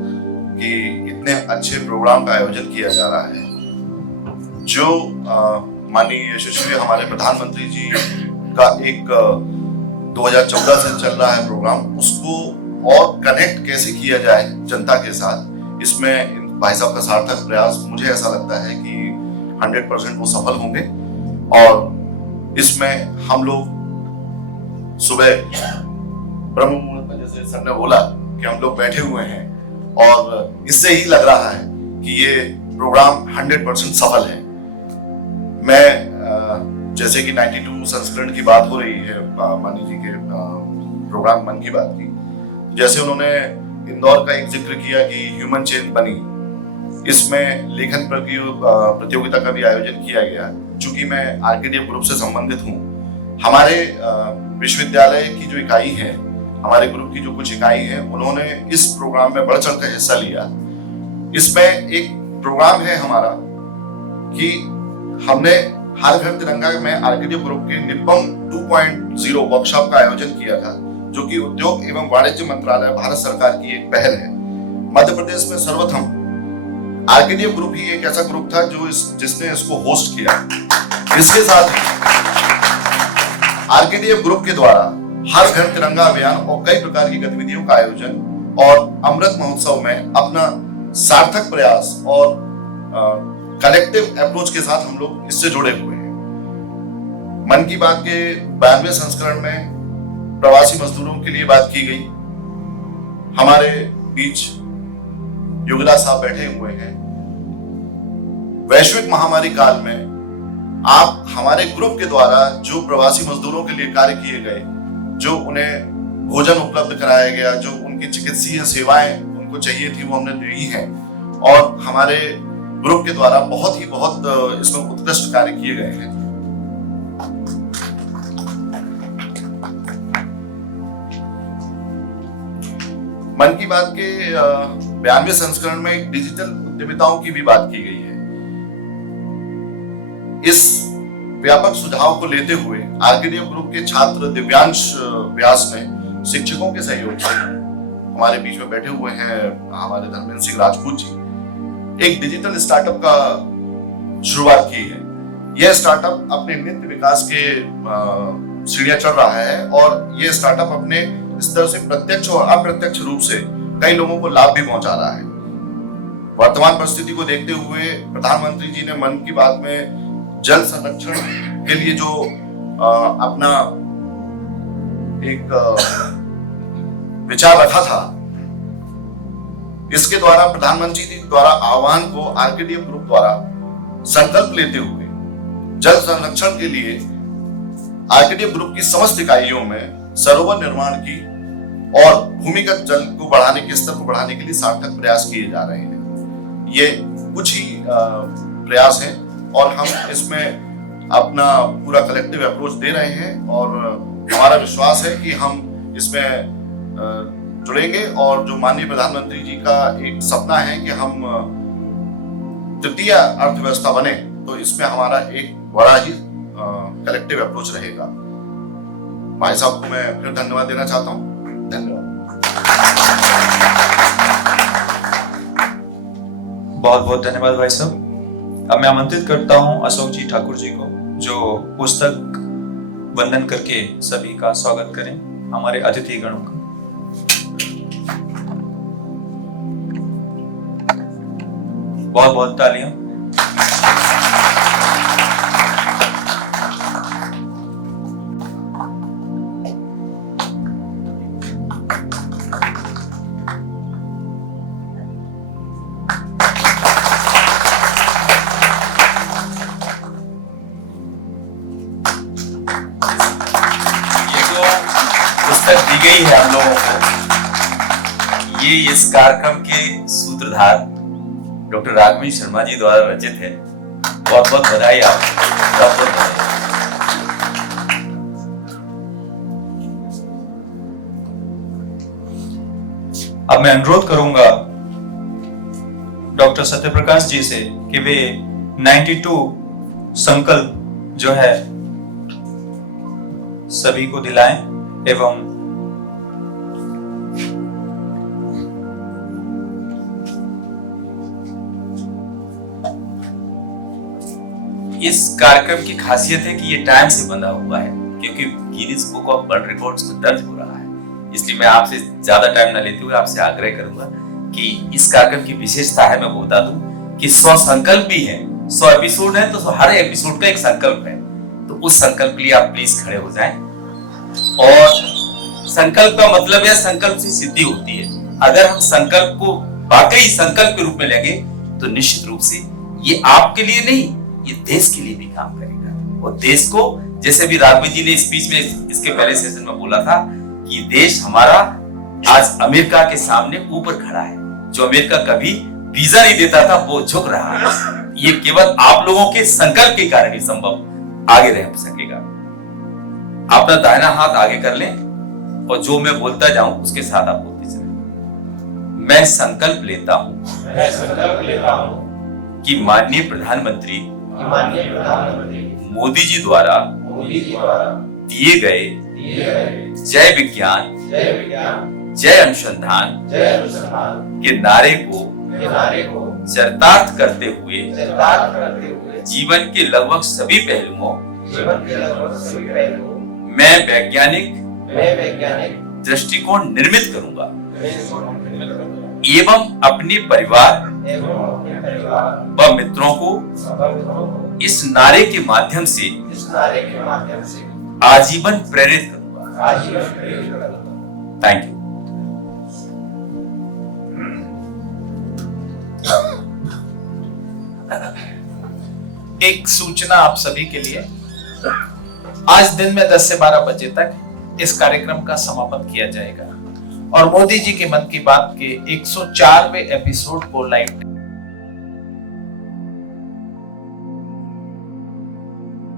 कि इतने अच्छे प्रोग्राम का आयोजन किया जा रहा है। जो माननीय यशस्वी हमारे प्रधानमंत्री जी का एक 2014 से चल रहा है प्रोग्राम, उसको और कनेक्ट कैसे किया जाए जनता के साथ, इसमें भाई साहब का सार्थक प्रयास मुझे ऐसा लगता है कि 100% वो सफल होंगे। और इसमें हम लोग सुबह ब्रह्म मुहूर्त में, जैसे सर ने बोला कि हम लोग बैठे हुए हैं, और इससे ही लग रहा है कि ये प्रोग्राम 100% सफल है। मैं जैसे कि 92 संस्करण की बात हो रही है, मानी जी के प्रोग्राम मन की बात की, जैसे उन्होंने इंदौर का एक जिक्र किया कि ह्यूमन चेन बनी, इसमें लेखन प्रतियोगिता का भी आयोजन किया गया। चूंकि मैं आरकेडीएफ ग्रुप से संबंधित हूँ, हमारे विश्वविद्यालय की जो इकाई है, हमारे ग्रुप की जो कुछ इकाई है, उन्होंने इस प्रोग्राम में बढ़ चढ़कर हिस्सा लिया। इसमें एक प्रोग्राम है हमारा कि हमने हर घर तिरंगा में आरकेडीएफ ग्रुप के निपम 2.0 वर्कशॉप का आयोजन किया था, जो कि उद्योग एवं वाणिज्य मंत्रालय भारत सरकार की एक पहल है। मध्य प्रदेश में सर्वप्रथम आरकेडीएफ ग्रुप ही एक ऐसा ग्रुप था जिसने इसको होस्ट किया। इसके साथ आरकेडीएफ ग्रुप के द्वारा हर घर तिरंगा अभियान और कई प्रकार की गतिविधियों का आयोजन और अमृत महोत्सव में अपना सार्थक प्रयास और कलेक्टिव अप्रोच के साथ हम लोग इससे जुड़े हुए हैं। मन की बात के 92वें संस्करण में प्रवासी मजदूरों के लिए बात की गई। हमारे बीच युगराज साहब बैठे हुए हैं। वैश्विक महामारी काल में आप हमारे ग्रुप के द्वारा जो प्रवासी मजदूरों के लिए कार्य किए गए, जो उन्हें भोजन उपलब्ध कराया गया, जो उनकी चिकित्सीय सेवाएं उनको चाहिए थी वो हमने दी हैं, और हमारे ग्रुप के द्वारा बहुत इसमें उत्कृष्ट कार्य किए गए हैं। मन की बात के 92वें संस्करण में डिजिटल उद्यमिताओं की भी बात की गई है। इस व्यापक सुझाव को लेते हुए आरकेडीएफ ग्रुप के छात्र दिव्यांश व्यास ने शिक्षकों के सहयोग से, हमारे बीच में बैठे हुए हैं हमारे धर्मेंद्र सिंह राजपूत जी, एक डिजिटल स्टार्टअप का शुरुआत की है। यह स्टार्टअप अपने नित्य विकास के सीढ़ियां चढ़ रहा है और यह स्टार्टअप अपने स्तर से प्रत्यक्ष और अप्रत्यक्ष रूप से कई लोगों को लाभ भी पहुंचा रहा है। वर्तमान परिस्थिति को देखते हुए प्रधानमंत्री जी ने मन की बात में जल संरक्षण के लिए जो अपना एक विचार रखा था, इसके द्वारा प्रधानमंत्री जी द्वारा आह्वान को आरकेडीएफ ग्रुप द्वारा संकल्प लेते हुए जल संरक्षण के लिए आरकेडीएफ ग्रुप की समस्त इकाइयों में सरोवर निर्माण की और भूमिगत जल को बढ़ाने के स्तर को बढ़ाने के लिए सार्थक प्रयास किए जा रहे हैं। ये कुछ ही प्रयास हैं और हम इसमें अपना पूरा कलेक्टिव अप्रोच दे रहे हैं और हमारा विश्वास है कि हम इसमें जुड़ेंगे और जो माननीय प्रधानमंत्री जी का एक सपना है कि हम तृतीय अर्थव्यवस्था बने, तो इसमें हमारा एक बड़ा ही कलेक्टिव अप्रोच रहेगा। भाई साहब को मैं फिर धन्यवाद देना चाहता हूँ। धन्यवाद। बहुत बहुत धन्यवाद भाई साहब। अब मैं आमंत्रित करता हूं अशोक जी ठाकुर जी को, जो पुस्तक वंदन करके सभी का स्वागत करें, हमारे अतिथि गणों का। बहुत बहुत तालियां। दी गई है हम लोगों को, ये इस कार्यक्रम के सूत्रधार डॉक्टर राघवेंद्र शर्मा जी द्वारा रचित है। बहुत बहुत बधाई आपको, बहुत बहुत बधाई। अब मैं अनुरोध करूंगा डॉक्टर सत्यप्रकाश जी से कि वे 92 संकल्प जो है सभी को दिलाएं एवं इस कार्यक्रम की खासियत है कि ये टाइम से बंधा हुआ है, क्योंकि Guinness book of world records में दर्ज हो रहा है। इसलिए मैं आपसे ज्यादा टाइम न लेते हुए आपसे आग्रह करूंगा कि इस कार्यक्रम की विशेषता है, मैं वो बता दूं कि 100 संकल्प भी है, 100 एपिसोड है, तो हर एपिसोड का एक संकल्प है। तो उस संकल्प के लिए आप प्लीज खड़े हो जाएं। और संकल्प का मतलब है संकल्प से सिद्धि होती है। अगर हम संकल्प को वाकई संकल्प के रूप में लेंगे तो निश्चित रूप से ये आपके लिए नहीं, ये देश के लिए भी काम करेगा। और देश को, जैसे भी राघवी जी ने स्पीच में इसके पहले सेशन में बोला था कि देश हमारा आज अमेरिका के सामने ऊपर खड़ा है। जो अमेरिका कभी वीजा नहीं देता था वो झुक रहा है। ये केवल आप लोगों के संकल्प के कारण ही संभव आगे रह सकेगा। अपना दाहिना हाथ आगे कर लें और जो मैं बोलता जाऊं उसके साथ आप बोलते चलें। मैं संकल्प लेता हूं कि माननीय प्रधानमंत्री मोदी जी द्वारा दिए गए जय विज्ञान जय अनुसंधान के नारे को चरितार्थ करते हुए जीवन के लगभग सभी पहलुओं मैं वैज्ञानिक दृष्टिकोण निर्मित करूंगा एवं अपने परिवार व मित्रों को इस नारे के माध्यम से आजीवन प्रेरित करूंगा। Thank you. एक सूचना आप सभी के लिए, आज दिन में 10 से 12 बजे तक इस कार्यक्रम का समापन किया जाएगा और मोदी जी के मन की बात के 104वें एपिसोड को लाइव